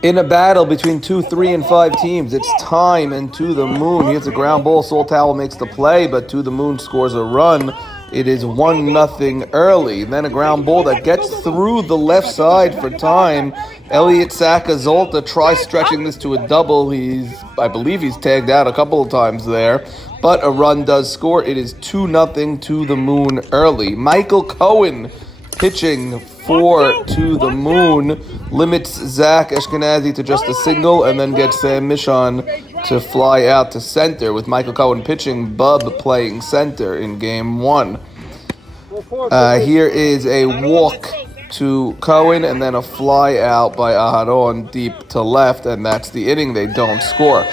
In a battle between 2, 3, and 5 teams, it's Time and To the Moon. He hits a ground ball. Saul Towel makes the play, but To the Moon scores a run. It is 1-0 early. Then a ground ball that gets through the left side for Time. Elliot Saka Zolta tries stretching this to a double. I believe he's tagged out a couple of times there, but a run does score. It is 2-0 To the Moon early. Michael Cohen pitching for To the Moon limits Zach Ashkenazi to just a single and then gets Sam Mishon to fly out to center with Michael Cohen pitching, Bub playing center in game 1. Here is a walk to Cohen and then a fly out by Aharon deep to left, and that's the inning. They don't score.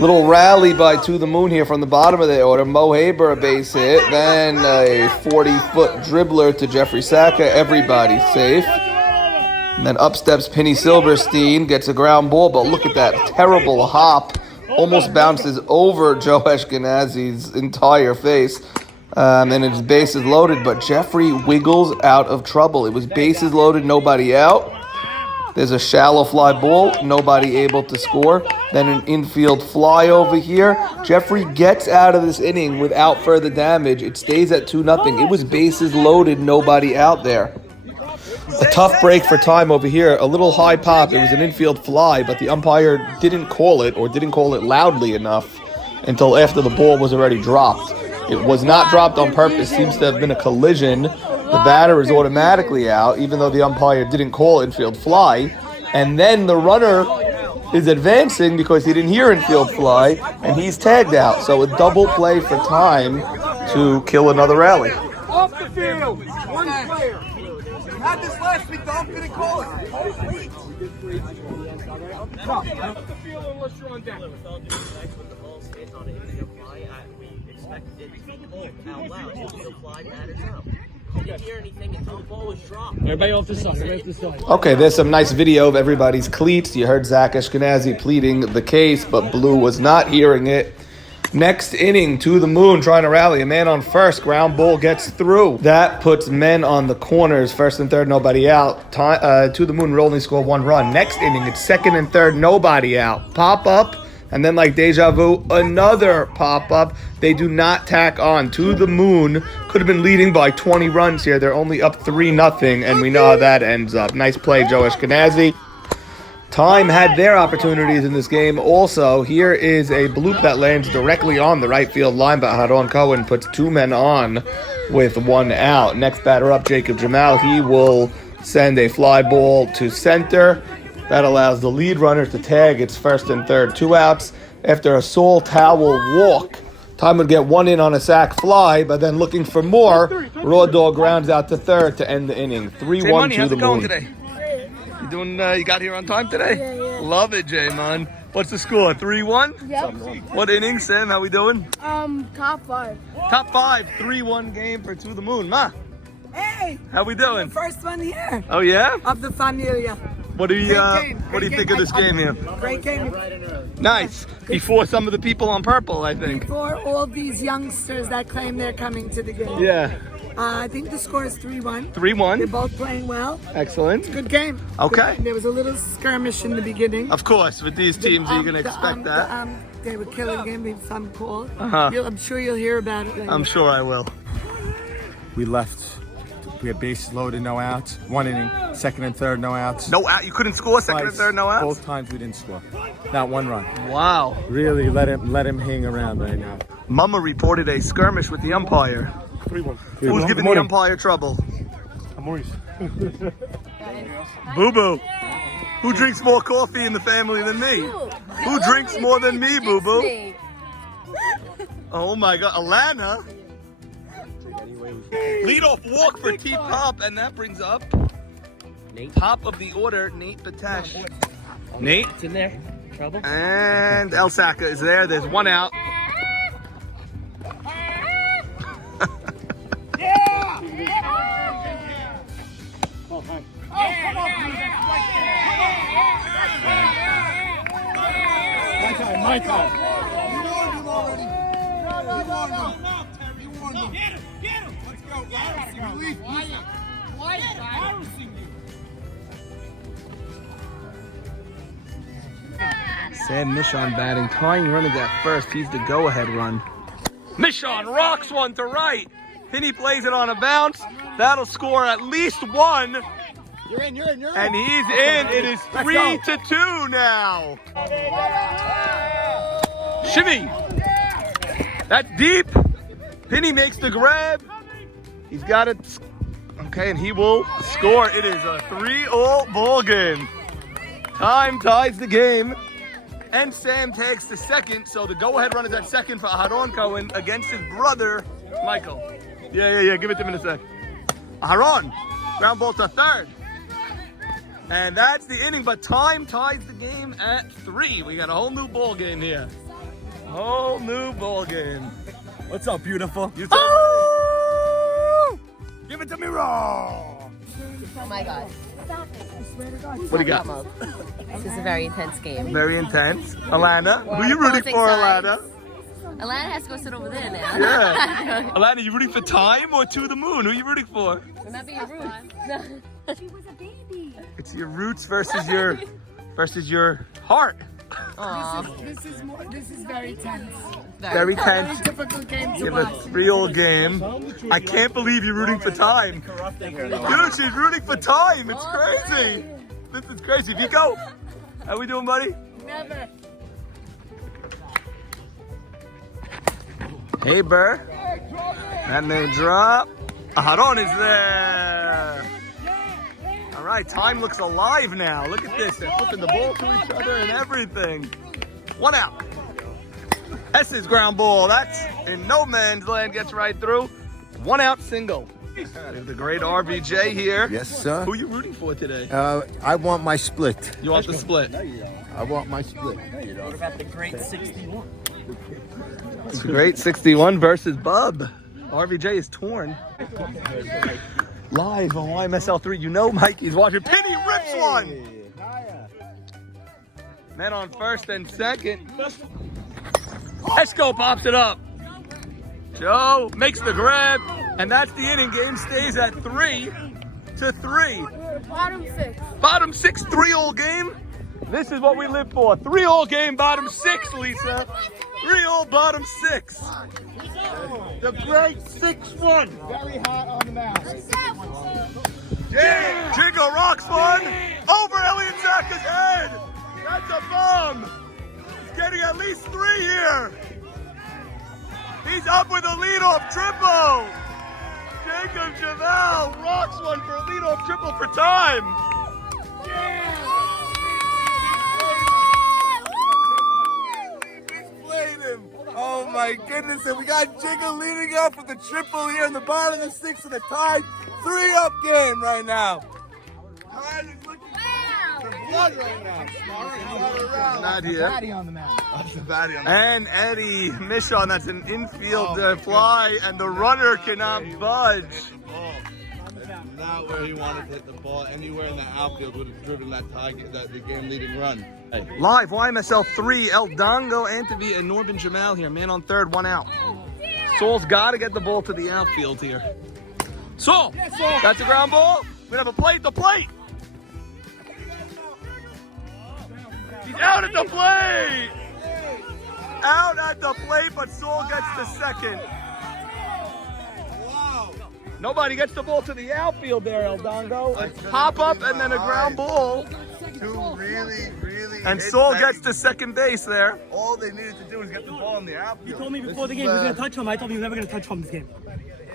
Little rally by To the Moon here from the bottom of the order. Mo Haber, a base hit. Then a 40-foot dribbler to Jeffrey Saka. Everybody safe. And then up steps Penny Silverstein. Gets a ground ball, but look at that terrible hop. Almost bounces over Joe Ashkenazi's entire face. And it's bases loaded, but Jeffrey wiggles out of trouble. It was bases loaded, nobody out. There's a shallow fly ball, nobody able to score. Then an infield fly over here. Jeffrey gets out of this inning without further damage. It stays at 2-0. It was bases loaded, nobody out there. A tough break for Time over here. A little high pop. It was an infield fly, but the umpire didn't call it, or didn't call it loudly enough until after the ball was already dropped. It was not dropped on purpose. Seems to have been a collision. The batter is automatically out, even though the umpire didn't call infield fly. And then the runner is advancing because he didn't hear infield fly, and he's tagged out. So a double play for Time to kill another rally. Off the field, one player. Had this last week, the ump didn't call it. No, off the field unless you're on deck. With all due respect, when the ball stays on an infield fly, we expect it to be called out loud. Infield fly, batters out. Didn't hear anything until the ball was dropped. Everybody off the side. Okay, there's some nice video of everybody's cleats. You heard Zach Ashkenazi pleading the case, but Blue was not hearing it. Next inning, To the Moon trying to rally. A man on first. Ground ball gets through. That puts men on the corners. First and third, nobody out. To the Moon will only score 1 run. Next inning, it's second and third, nobody out. Pop up. And then, like deja vu, another pop-up. They do not tack on. To the Moon could have been leading by 20 runs here. They're only up 3-0, and we know how that ends up. Nice play, Joe Ashkenazi. Time had their opportunities in this game. Also, here is a bloop that lands directly on the right field line, but Aharon Cohen puts 2 men on with 1 out. Next batter up, Jacob Jamal. He will send a fly ball to center. That allows the lead runner to tag. It's first and third, 2 outs. After a Saul Towel walk, Time would get 1 in on a sac fly, but then looking for more, Raw Dog grounds out to third to end the inning. 3-1 To the Moon. Today? You doing? You got here on time today? Yeah. Love it, J-Man. What's the score? 3-1? Yep. What inning, Sam? How we doing? Top 5. Top 5. 3-1 game for To the Moon. Ma, Hey, how we doing? first one here Oh yeah? of the Familia. What do you Great What do you game. think of this game here? Great game. Nice. Before some of the people on purple, I think. For all these youngsters that claim they're coming to the game. Yeah. I think the score is 3-1. They're 3-1. both playing well. Excellent. Good game. Okay. There was a little skirmish in the beginning. Of course, with these teams, you're gonna expect that. They were killing the game. Some call. Uh-huh. I'm sure you'll hear about it later. I'm sure I will. We left. We had bases loaded, no outs. 1 inning. Second and third, no outs. No out. You couldn't score second and Twice. third, no outs. Both times we didn't score. Not 1 run. Wow. Really let him hang around right now. Mama reported a skirmish with the umpire. 3-1. Who's giving the umpire trouble? Maurice. Boo Boo. Who drinks more coffee in the family than me? Who drinks more than me, Boo Boo? Oh my God, Alana. Leadoff walk for T-Pop, and that brings up Nate. top of the order, Nate Batesh. Nate. It's in there. Trouble. And El Saka is there. There's 1 out. My time. You warned him already. You warned him. Terry, you warned him. Get him. Let's go, guys. Relief. Embarrassing you. Sam Michon batting. Tying run is at first. He's the go-ahead run. Michon rocks one to right. Penny plays it on a bounce. That'll score at least one. You're in. And he's in. It is 3-2 now. Shimmy. That's deep. Penny makes the grab. He's got it. Okay, and he will score. It is a 3-all ball game. Time ties the game. And Sam takes the second. So the go-ahead run is at second for Aharon Cohen against his brother, Michael. Yeah. Give it to him in a sec. Aharon. Ground ball to third. And that's the inning, but time ties the game at 3. We got a whole new ball game here. Whole new ball game. What's up, beautiful? Oh! Give it to me raw. Oh my God. What do you got? This is a very intense game. Very intense. Alana, who are you rooting Opposing for, sides. Alana? Alana has to go sit over there now. Yeah. Alana, you rooting for Time or To the Moon? Who are you rooting for? Remember your roots. She was a baby. It's your roots versus your heart. This is very tense. Very tense. Difficult game to You have a watch. 3-all game. I can't believe you're rooting for Time. Dude, she's rooting for Time. It's crazy. This is crazy. Vico, how we doing, buddy? Never. Hey, Burr. And they drop. Aharon is there. All right, Time looks alive now. Look at this. They're flipping the ball to each other and everything. 1 out. S's ground ball. That's in no man's land. Gets right through. 1 out single. We have the great RVJ here. Yes, sir. Who are you rooting for today? I want my split. You want the split? I want my split. What about the great 61? It's the great 61 versus Bub. RVJ is torn. Live on YMSL3. You know Mikey's watching. Penny rips one. Men on first and second. Esco pops it up. Joe makes the grab. And that's the inning. Game stays at 3-3. Bottom 6. Bottom 6, 3-all game. This is what we live for. 3-all game, bottom 6, Lisa. 3-all, bottom 6. The great 6-1. Very hot on the mound. Yeah, Jigga rocks one over Elliot Zaka's head. That's a bomb. He's getting at least 3 here. He's up with a leadoff triple. Jacob Javel rocks one for a leadoff triple for Time. Played him. Oh my goodness, and we got Jigga leading up with the triple here in the bottom of the 6th of the tie. 3-up game right now. Tide is looking for blood right now. Not here. on the mound. That's the baddie on the And Eddie Michon, that's an infield fly, and the runner cannot budge. That's not where he wanted to hit the ball. Anywhere in the outfield would have driven that the game-leading run. Hey. Live, YMSL 3, El-Dongo, Antavia, and Norbin Jamal here. Man on third, 1 out. Saul's got to get the ball to the outfield here. Saul, that's a ground ball. We have a plate, the plate. He's out at the plate. Out at the plate, but Saul gets the second. Nobody gets the ball to the outfield there, El-Dongo. A pop up and then a ground ball. Two really And hit Saul second. gets to second base there. All they needed to do was get the ball in the outfield. You told me before the game he was going to touch him. I told him he was never going to touch him this game.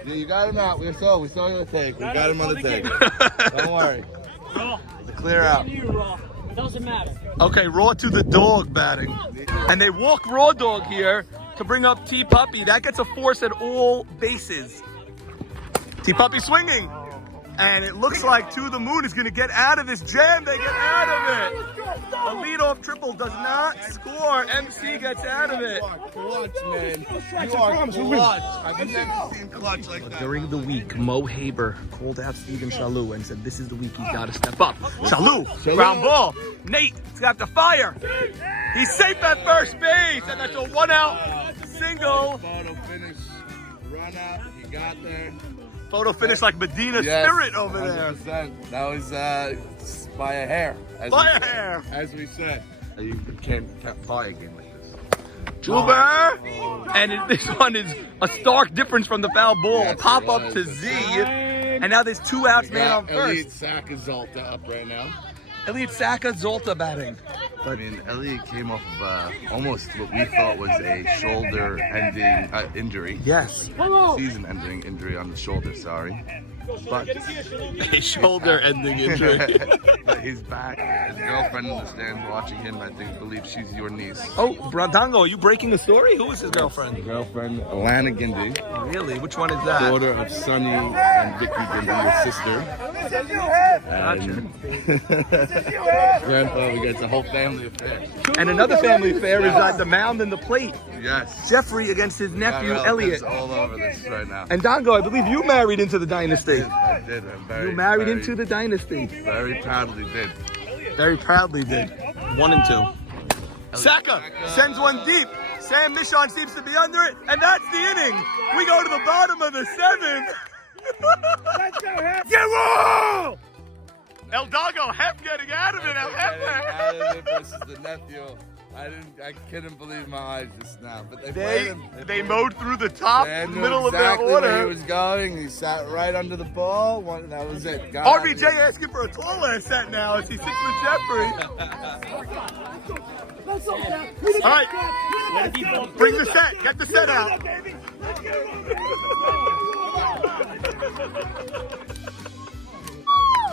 Yeah, you got him out. We saw you on the take. We got him on the take. Don't worry. It's a clear out. It doesn't matter. Okay, Raw to the dog batting. And they walk Raw Dog here to bring up T-Puppy. That gets a force at all bases. T-Puppy swinging. And it looks like To the Moon is going to get out of this jam. They get out of it. A leadoff triple does not score. MC gets out of it. Clutch, man. You are clutch. I've never seen clutch like that. During the week, Mo Haber called out Steven Shalou and said, this is the week he's got to step up. Shalou, ground ball. Nate, he's got to fire. He's safe at first base, and that's a 1-out single. Photo finish. Run out. He got there. Photo finish like Medina Spirit over there. 100%. That was by a hair. By a hair. As we said. You can't buy a game like this. Juber! This one is a stark difference from the foul ball. Yes, A pop up it to was. Z. And now there's 2 outs, man on Elliot first. Saka Zolta up right now. Elliot Saka, Zolta batting. I mean, Elliot came off of almost what we thought was a shoulder-ending injury. Yes. Season-ending injury on the shoulder, sorry. But A shoulder ending injury. but he's back. His girlfriend in the stands watching him. I believes she's your niece. Oh, El-Dongo, are you breaking the story? Who is his girlfriend? Girlfriend, Alana Gindi, Really? Which one is that? daughter of Sonny and Vicky Gindi, his sister. Grandfather gets a whole family affair. And another family affair is at the mound and the plate. Yes. Jeffrey against his nephew, Got Elliot. relatives all over this right now. And Dongo, I believe you married into the dynasty. I did. I'm very, You married very, into the dynasty. very proudly did. Very proudly did. 1 and 2. Saka sends one deep. Sam Michon seems to be under it, and that's the inning. We go to the bottom of the 7th. Zero! El-Dongo, Hep getting out of it. Out of it versus the nephew. I couldn't believe my eyes just now. But they played him. They mowed through the top, They knew middle exactly of their where he order. was going. He sat right under the ball. That was it. Got RBJ asking for a taller set now as he sits with Jeffrey. All right, bring the set. Get the set out.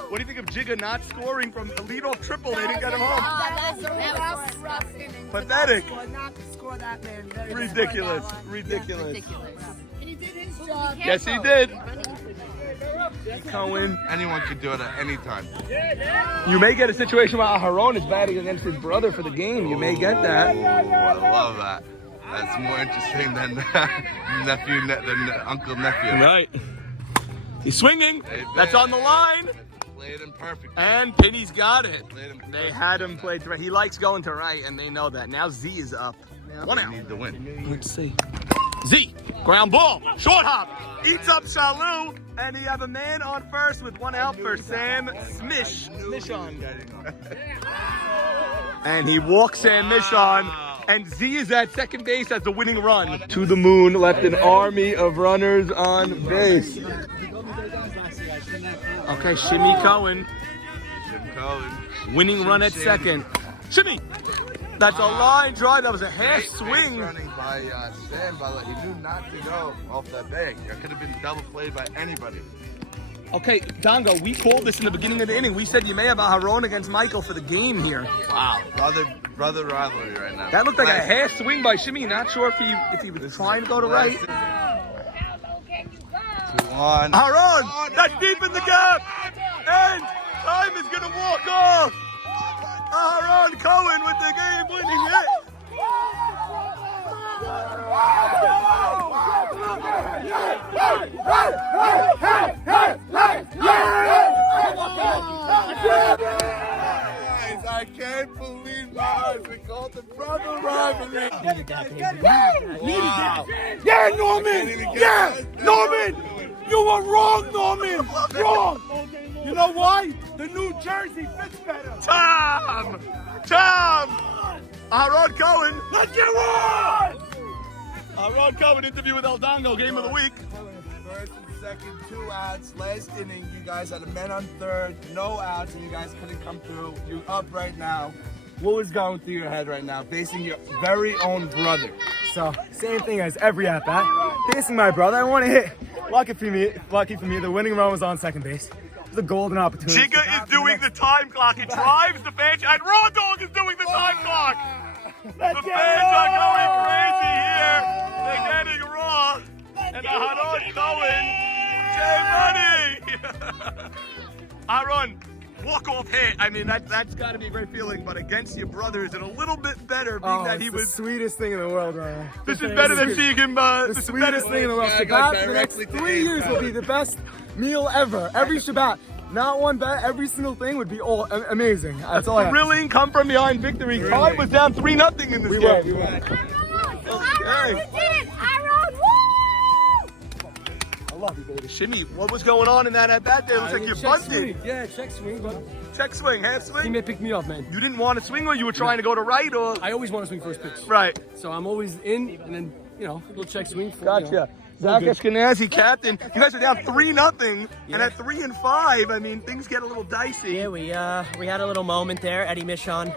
What do you think of Jigga not scoring from the leadoff triple? They didn't get him home. Pathetic. Not to score that man. Very Ridiculous. Ridiculous. He did his job. Yes, he did. Cohen. Anyone could do it at any time. You may get a situation where Aharon is batting against his brother for the game. You may get that. Ooh, I love that. That's more interesting than uncle nephew. Right. He's swinging. That's on the line. Played him perfect. And Penny's got it. Played him They had him play to right. He likes going to right, and they know that. Now Z is up. 1 out. Need to win. Let's see. Z, ground ball, short hop, eats up Shalou, and you have a man on first with 1 out for Sam Michon. And he walks Sam Michon, and Z is at second base as the winning run. To the moon, left an army of runners on base. Okay, Shimmy Cohen, Jim Cohen. winning run at second. Shimmy! That's a line drive. That was a half Base swing. running by Sam, by the way. He knew not to go off that bag. It could have been double played by anybody. Okay, Dongo, we called this in the beginning of the inning. We said you may have Aharon against Michael for the game here. Wow. Brother rivalry right now. That looked like a half swing by Shimmy. Not sure if he was trying to go to right. 2-1. Aharon, that's deep in the gap. And time is going to walk off. Aharon Cohen with the game-winning hit. Guys, I can't believe my eyes. We called the brother rivalry. Wow. Yeah, Norman! Yeah, Norman! You were wrong, Norman! Wrong! You know why? The New Jersey fits better. Tom! Aharon Cohen. Let's get one! Aharon Cohen interview with El-Dongo, game of the week. First and second, 2 outs. Last inning, you guys had a man on third, no outs, and you guys couldn't come through. You up right now. What was going through your head right now, facing your very own brother? So, same thing as every at bat. Facing my brother, I want to hit. Lucky for me, the winning run was on second base. It was a golden opportunity. Jigga is doing the time clock. It drives the fans, and Raw Dog is doing the time clock. The fans are going crazy here. They're getting raw. And Aharon Cohen, Jay Money. Aharon, walk-off hit. I mean, that's got to be a great feeling, but against your brother, is it a little bit better being that he it's was... the sweetest thing in the world, right? This is better than seeing him... The sweetest thing in the world. Yeah, Shabbat go for the next directly to 3 years Abe. will be the best meal ever. Every Shabbat. Not one bet, every single thing would be all amazing. That's all I have. Thrilling, come from behind victory. Time was down 3-0 in this We game. were. Okay. I love you, baby. Shimmy, what was going on in that at bat there? Looks like you bunted. Yeah, check swing, but Check swing, half swing. Teammate picked me up, man. You didn't want to swing, or you were trying to go to right, or I always want to swing first pitch. right? So I'm always in, and then, you know, little check swing. For, Gotcha. You know, Zach good. Ashkenazi, captain. You guys are down 3-0, and at 3 and 5, I mean, things get a little dicey. Yeah, we had a little moment there. Eddie Michon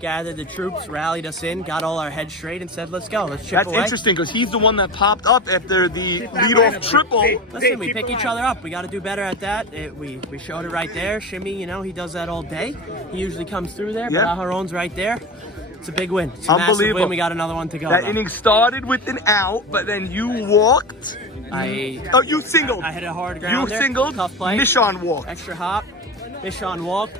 gathered the troops, rallied us in, got all our heads straight, and said, "Let's go. Let's chip That's away." interesting because he's the one that popped up after the leadoff triple. Listen, we pick each other up. We got to do better at that. We showed it right there. Shimmy, you know, he does that all day. He usually comes through there, but Yeah. Aharon's right there. It's a big win. It's a massive Unbelievable. win. We got another one to go. That though. inning started with an out, but then you walked. You singled. I hit a hard You grounder. singled. Tough play. Michon walked. Extra hop. Michon walked.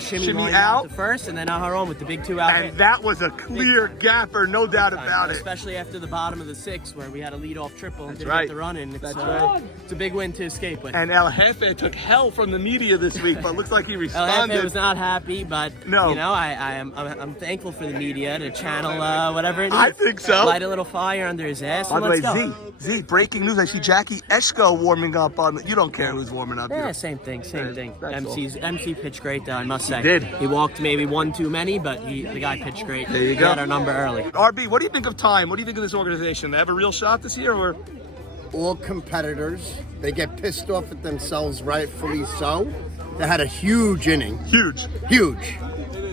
Shimmy lined out. out the first, and then Aharon with the big 2 out hit. And that was a clear gapper, no doubt about it. Especially after the bottom of the 6th, where we had a lead-off triple and didn't right. get the run in. It's, That's right. It's a big win to escape with. And El Jefe took hell from the media this week, but looks like he El responded. Jefe was not happy, but No. you know, I'm thankful for the media to channel whatever it needs. I think so. Light a little fire under his ass. By And the way, let's go. Z, breaking news. I see Jackie Eshko warming up on. You don't care who's warming up. Yeah, you same thing. that's MC pitched great, though, I must say. He did. He walked maybe 1 too many, but the guy pitched great. There you He go. got our number early. RB, what do you think of time? What do you think of this organization? They have a real shot this year, or All competitors, they get pissed off at themselves, rightfully so. They had a huge inning. huge? Huge.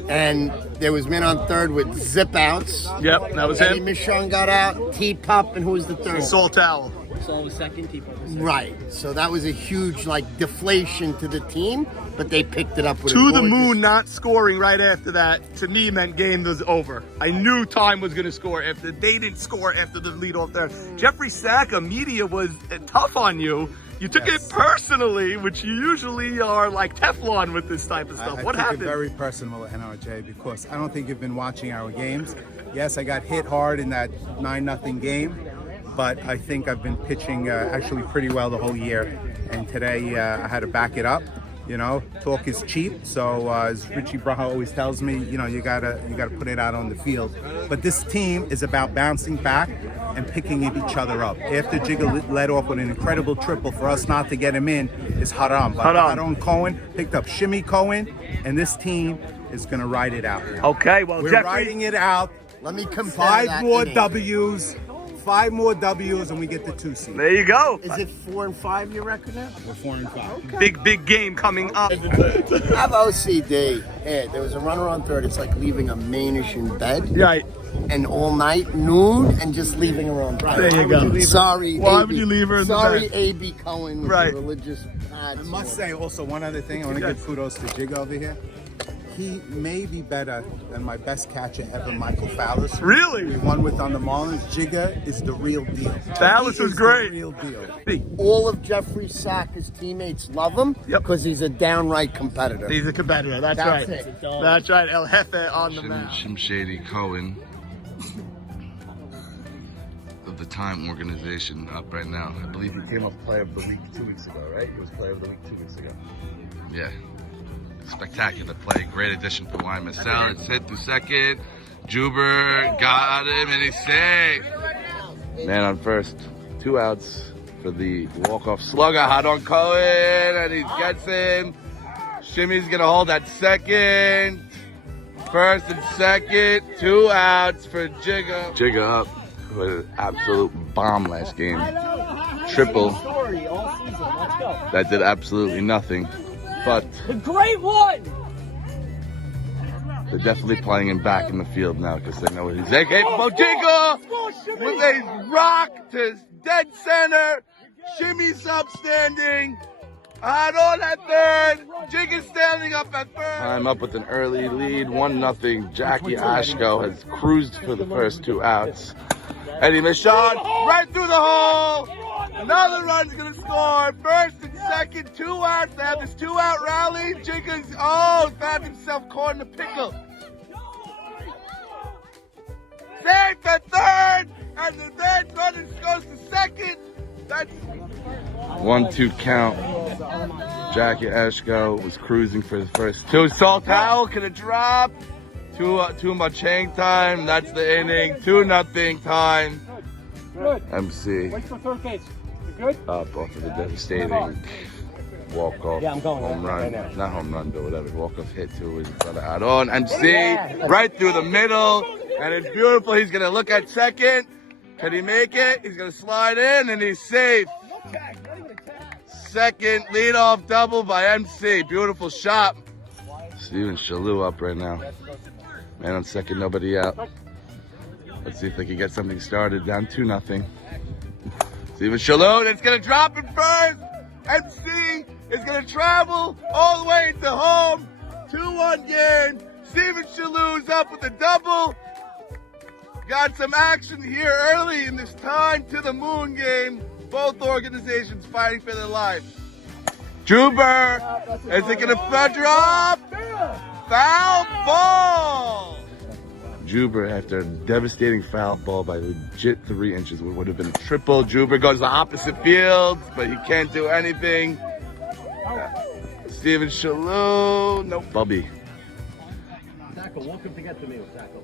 And there was men on third with zip outs. Yep, that was Eddie him. Michon got out, T-Pup, and who was the third? Salt towel. So the second people. Right. So that was a huge, deflation to the team, but they picked it up with To a the gorgeous- moon, not scoring right after that, to me meant game was over. I knew time was going to score after they didn't score after the leadoff there. Jeffrey Sacca, media was tough on you. You took it personally, which you usually are like Teflon with this type of stuff. I What took happened? it very personal, NRJ, because I don't think you've been watching our games. Yes, I got hit hard in that 9-0 game, but I think I've been pitching actually pretty well the whole year. And today I had to back it up. You know, talk is cheap. So as Richie Braha always tells me, you know, you gotta put it out on the field. But this team is about bouncing back and picking each other up. After Jigga led off with an incredible triple, for us not to get him in is haram. But Haram Cohen picked up Shimmy Cohen, and this team is gonna ride it out. Okay, well, We're Jeffrey, riding it out. Let me compare 5 that more inning. W's. 5 more W's, and we get the 2 seed. there you go. Is it 4 and 5 your record now? We're 4 and 5. Big game coming up. I have OCD. Yeah, there was a runner on third. It's like leaving a Manish in bed. Right. And all night, nude, and just leaving her on bed. There you go. Sorry, Why AB. would you leave her in the Sorry, bed? A.B. Cohen with Right. the religious pads. I must say also one other thing. I want to give kudos to Jigga over here. He may be better than my best catcher ever, Michael Fallis. Really? We won with on the Marlins. Jigga is the real deal. Fallis He was is great. The real deal. All of Jeffrey Sacca's teammates love him because he's a downright competitor. He's a competitor. That's That's right. it. That's right. El Jefe on the mound. Shimshady Cohen of the Time organization up right now. I believe he came up Player of the Week 2 weeks ago, right? He was Player of the Week 2 weeks ago. Yeah. Spectacular play. Great addition for Wyman. Sal, it's hit to second. Juber got him and he's safe. Man on first. 2 outs for the walk-off slugger. Hot on Cohen and he gets him. Shimmy's gonna hold at second. First and second. 2 outs for Jigga. Jigga up with an absolute bomb last game. Triple. That did absolutely nothing. But The great one! they're definitely playing him back in the field now because they know what he's capable. Jigga with a rock to dead center. Shimmy's upstanding. Hot on at third. Jigga's standing up at third. I'm up with an early lead, 1-0. Jackie Ashko has cruised for the first 2 outs. Eddie Michon right through the hole. Another run's gonna score. First and second, 2 outs. They have this 2-out rally. Jigga's found himself caught in the pickle. Saved at third, and the third runner goes to second. That's 1-2 count. Jackie Ashko was cruising for the first 2. Salt Towel, can it drop? Too much hang time. That's the inning. 2-0 time. Good. MC Wait for third base. You good? up off of the devastating walk-off Yeah, I'm going home right run. now. Not home run, but whatever. Walk-off hit to his brother out on MC, right through the middle. And it's beautiful. He's going to look at second. Can he make it? He's going to slide in, and he's safe. Second leadoff double by MC. Beautiful shot. Steven Shalou up right now. Man on second, nobody out. Let's see if they can get something started. Down 2-0. Steven Shalou, it's going to drop in first. MC is going to travel all the way to home. 2-1 game. Steven Shalou's up with a double. Got some action here early in this time to the moon game. Both organizations fighting for their life. Juber, is it going to drop? Foul ball! Juber, after a devastating foul ball by legit 3 inches, would have been a triple. Juber goes the opposite field, but he can't do anything. Steven Shalou, no. Bubby.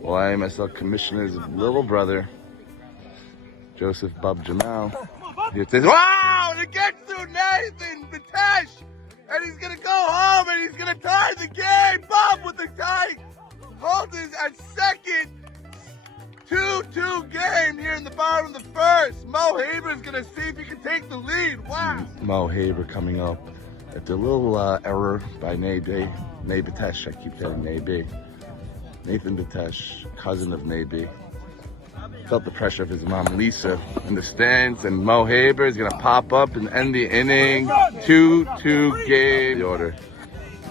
YMSL Commissioner's little brother, Joseph Bub Jamal. Wow! And it gets through Nathan Vitesh! And he's gonna go home and he's gonna tie the game! Bub with the tie! Hold his at second. 2-2 game here in the bottom of the first. Mo Haber is gonna see if he can take the lead. Wow! Mo Haber coming up after a little error by Vitesh. I keep saying Nabe. Nathan Vitesh, cousin of Nabe. Felt the pressure of his mom, Lisa, in the stands, and Mo Haber is going to pop up and end the inning. 2-2 game. The order.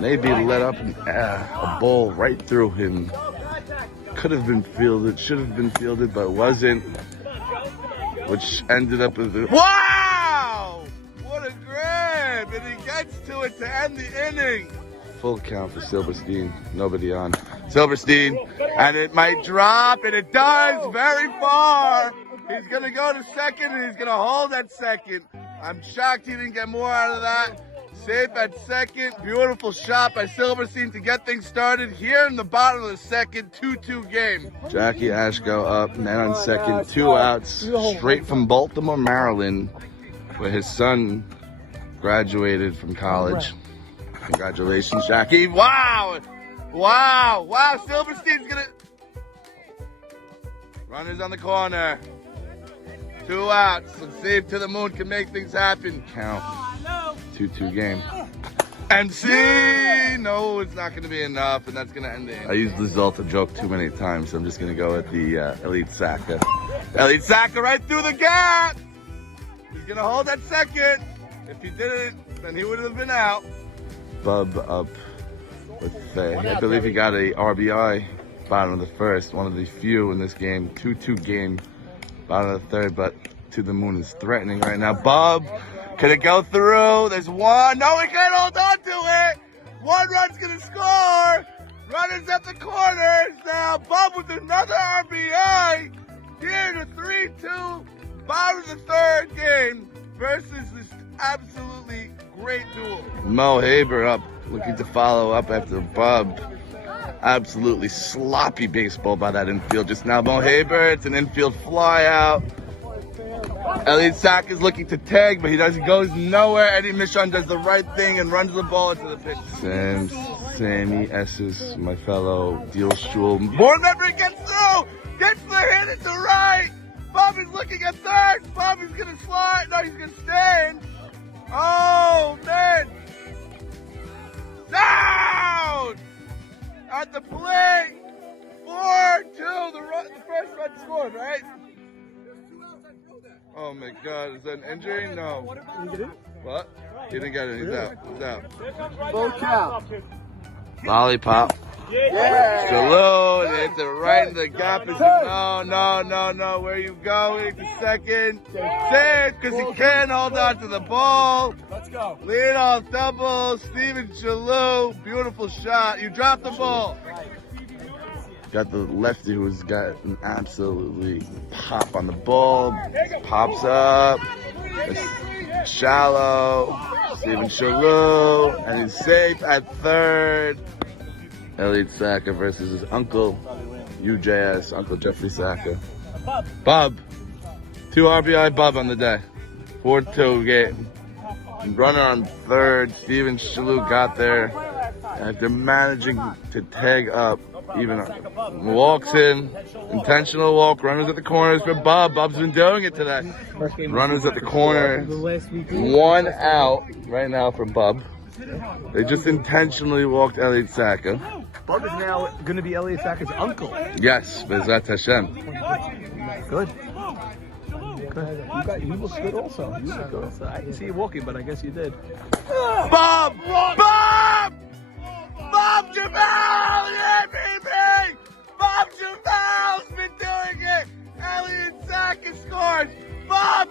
Nabe let up a ball right through him. Could have been fielded, should have been fielded, but wasn't. Which ended up with a... Wow! What a grab! And he gets to it to end the inning. Full count for Silverstein. Nobody on. Silverstein, and it might drop, and it does very far. He's going to go to second, and he's going to hold at second. I'm shocked he didn't get more out of that. Safe at second. Beautiful shot by Silverstein to get things started here in the bottom of the second. 2-2 game. Jackie Ashko up, man on second. 2 outs, straight from Baltimore, Maryland, where his son graduated from college. Congratulations, Jackie. Wow! Wow! Wow! Silverstein's gonna... Runners on the corner. 2 outs. Let's see if To the Moon can make things happen. Count. 2-2 game. MC! No, it's not going to be enough, and that's going to end the inning. I used the Zolta joke too many times, so I'm just going to go with the Elite Saka. Elite Saka right through the gap! He's going to hold that second. If he didn't, then he would have been out. Bub up with I believe he got a RBI bottom of the first, one of the few in this game. 2-2 game, bottom of the third, but To the Moon is threatening right now. Bub, can it go through? There's one. No, he can't hold on to it. 1 run's gonna score. Runners at the corners now. Bub with another RBI. Here to 3-2, bottom of the third game versus this absolutely great duel. Mo Haber up, looking to follow up after Bub. Absolutely sloppy baseball by that infield just now. Mo Haber, it's an infield fly out. Elliot Sack is looking to tag, but he goes nowhere. Eddie Michon does the right thing and runs the ball into the pitch. Sammy Esses, my fellow Deal Shul. More never gets through! Gets the hit into right! Bobby's looking at third! Bobby's gonna slide! No, he's gonna stand! Oh, man! Down! At the plate! 4-2, the first run scored, right? Oh my God, is that an injury? No. What? He didn't get it, he's out. He's out. Full count. Lollipop. Yeah. Salute, it's it right in the gap. No, where you going? To second. Safe, because he can't hold on to the ball. Let's go. Lead off double, Steven Shalou. Beautiful shot. You dropped the ball. Got the lefty who's got an absolutely pop on the ball. Pops up. It's shallow. Steven Shalou. And he's safe at third. Elliot Saka versus his uncle, UJS, Uncle Jeffrey Saka. Bub. 2 RBI Bub on the day. 4-2 game. runner on third. Steven Shalou got there after managing to tag up. Even walks in, intentional walk, runners at the corners for Bob. Bob's been doing it today. Runners at the corner, 1 out right now for Bob. They just intentionally walked Elliot Saka. Bob is now going to be Elliot Saka's uncle. Yes, Bezrat Hashem. Good. You look good also. You look good also. I didn't see you walking, but I guess you did. Bob! Bob! Bob Jamal! Yeah, baby! Bob Jamal's been doing it! Elliot Saka scores! Bob!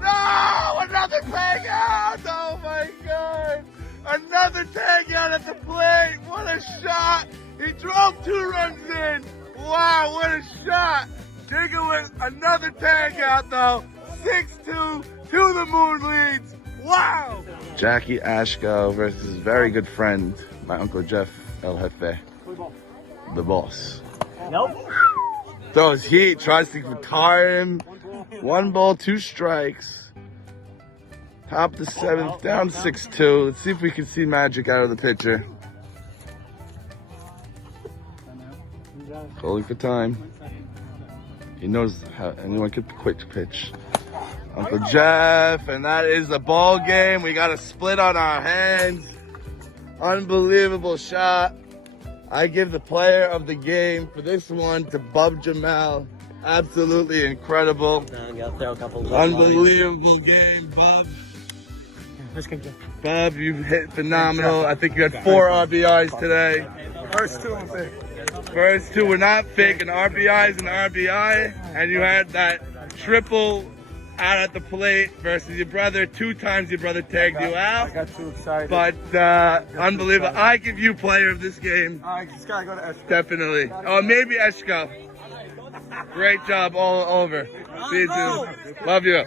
No! Another tag out! Oh my god! Another tag out at the plate! What a shot! He drove 2 runs in! Wow, what a shot! Digger with another tag out though. 6-2 to the Moon leads. Wow! Jackie Ashko versus his very good friend, my Uncle Jeff El Jefe, the boss. Nope. Throws heat, tries to retire him. 1 ball, 2 strikes. Top the 7th, down 6-2. Let's see if we can see magic out of the pitcher. Calling for time. He knows how anyone could quit pitch. Uncle Jeff, and that is the ball game. We got a split on our hands. Unbelievable shot. I give the player of the game for this one to Bob Jamal. Absolutely incredible. Unbelievable game, Bob. Bob, you hit phenomenal. I think you had 4 RBIs today. First 2 of it. First 2 were not fake. An RBI is an RBI. And you had that triple out at the plate versus your brother. 2 times your brother tagged you out. I got too excited. But unbelievable. I give you player of this game. I just gotta go to Eshko. Definitely. Oh, maybe Eshko. Great job all over. See you soon. Love you.